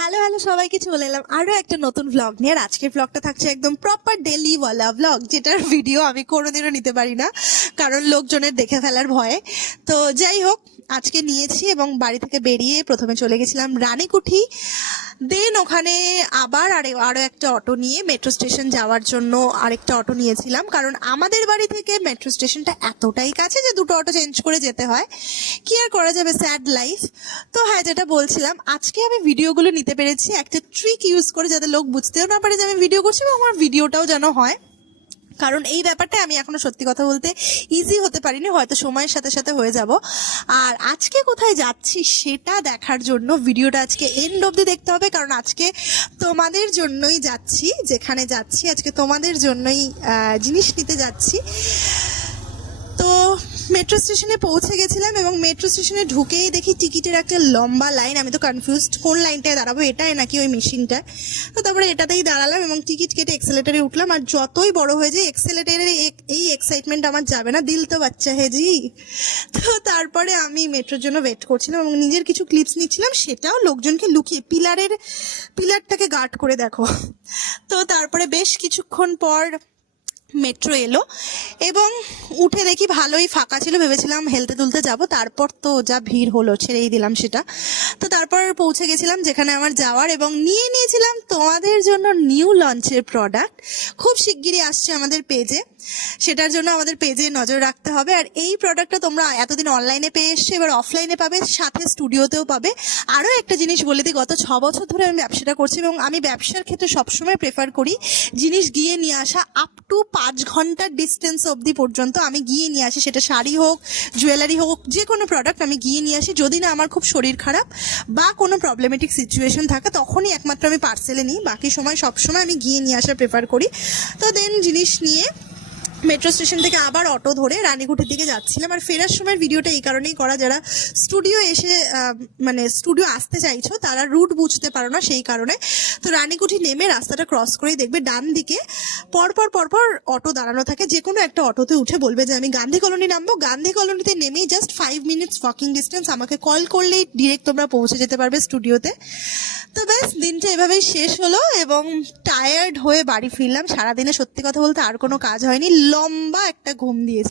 Hello hello সবাইকে চলে এলাম আরো একটা নতুন ভ্লগ নিয়ে। আর আজকের ভ্লগটা থাকছে একদম প্রপার ডেলি ওয়ালা ভ্লগ, যেটার ভিডিও আমি কোনোদিনও নিতে পারি না কারণ লোকজনের দেখে ফেলার ভয়ে। তো যাই হোক, আজকে নিয়েছি এবং বাড়ি থেকে বেরিয়ে প্রথমে চলে গেছিলাম রানীকুঠি, দেন ওখানে আবার আরো একটা অটো নিয়ে মেট্রো স্টেশন যাওয়ার জন্য আরেকটা অটো নিয়েছিলাম, কারণ আমাদের বাড়ি থেকে মেট্রো স্টেশনটা এতটাই কাছে যে দুটো অটো চেঞ্জ করে যেতে হয়। কি আর করা যাবে, স্যাড লাইফ। তো হ্যাঁ, যেটা বলছিলাম, আজকে আমি ভিডিওগুলো নিতে পেরেছি একটা ট্রিক ইউজ করে, যাতে লোক বুঝতেও না পারে যে আমি ভিডিও করছি এবং আমার ভিডিওটাও যেন হয়। কারণ এই ব্যাপারটা আমি এখনো সত্যি কথা বলতে ইজি হতে পারিনি, হয়তো সময়ের সাথে সাথে হয়ে যাব। আর আজকে কোথায় যাচ্ছি সেটা দেখার জন্য ভিডিওটা আজকে এন্ড অবধি দেখতে হবে, কারণ আজকে তোমাদের জন্যই যাচ্ছি। যেখানে যাচ্ছি আজকে তোমাদের জন্যই জিনিস নিতে যাচ্ছি। তো মেট্রো স্টেশনে পৌঁছে গেছিলাম এবং মেট্রো স্টেশনে ঢুকেই দেখি টিকিটের একটা লম্বা লাইন। আমি তো কনফিউজড কোন লাইনটায় দাঁড়াবো, এটাই নাকি ওই মেশিনটা। তো তারপরে এটাতেই দাঁড়ালাম এবং টিকিট কেটে এক্সেলেটারে উঠলাম। আর যতই বড় হয়ে যায় এক্সেলেটারের এই এক্সাইটমেন্ট আমার যাবে না, দিল তো বাচ্চা হে জি। তো তারপরে আমি মেট্রোর জন্য ওয়েট করছিলাম এবং নিজের কিছু ক্লিপস নিচ্ছিলাম, সেটাও লোকজনকে লুকিয়ে। পিলারটাকে গার্ড করে দেখো। তো তারপরে বেশ কিছুক্ষণ পর মেট্রো এলো এবং উঠে দেখি ভালোই ফাঁকা ছিল, ভেবেছিলাম হেলতে দুলতে যাব, তারপর তো যা ভিড় হলো, ছেড়েই দিলাম সেটা। তো তারপর পৌঁছে গেছিলাম যেখানে আমার যাওয়ার এবং নিয়ে নিয়েছিলাম তোমাদের জন্য নিউ লঞ্চের প্রোডাক্ট। খুব শিগগিরই আসছে আমাদের পেজে, সেটার জন্য আমাদের পেজে নজর রাখতে হবে। আর এই প্রোডাক্টটা তোমরা এতদিন অনলাইনে পেয়ে এসছো, এবার অফলাইনে পাবে, সাথে স্টুডিওতেও পাবে। আরও একটা জিনিস বলে দিই, গত 6 বছর ধরে আমি ব্যবসাটা করছি এবং আমি ব্যবসার ক্ষেত্রে সবসময় প্রেফার করি জিনিস গিয়ে নিয়ে আসা। আপ টু 5 ঘন্টার ডিস্টেন্স অবধি পর্যন্ত আমি গিয়ে নিয়ে আসি, সেটা শাড়ি হোক, জুয়েলারি হোক, যে কোনো প্রোডাক্ট আমি গিয়ে নিয়ে আসি। যদি না আমার খুব শরীর খারাপ বা কোনো প্রবলেমেটিক সিচুয়েশন থাকে, তখনই একমাত্র আমি পার্সেলে নিই, বাকি সময় সবসময় আমি গিয়ে নিয়ে আসা প্রেফার করি। তো দেন জিনিস নিয়ে মেট্রো স্টেশন থেকে আবার অটো ধরে রানীকুঠির দিকে যাচ্ছিলাম। আর ফেরার সময়ের ভিডিওটা এই কারণেই করা, যারা স্টুডিও এসে মানে স্টুডিও আসতে চাইছো তারা রুট বুঝতে পারো না, সেই কারণে। তো রানীকুঠি নেমে রাস্তাটা ক্রস করেই দেখবে ডান দিকে পরপর অটো দাঁড়ানো থাকে। যে কোনো একটা অটোতে উঠে বলবে যে আমি গান্ধী কলোনি নামবো। গান্ধী কলোনিতে নেমেই জাস্ট 5 মিনিটস ওয়াকিং ডিস্টেন্স, আমাকে কল করলেই ডিরেক্ট তোমরা পৌঁছে যেতে পারবে স্টুডিওতে। তো ব্যাস, দিনটা এভাবেই শেষ হলো এবং টায়ার্ড হয়ে বাড়ি ফিরলাম। সারাদিনে সত্যি কথা বলতে আর কোনো কাজ হয়নি, লম্বা একটা ঘুম দিয়েছি।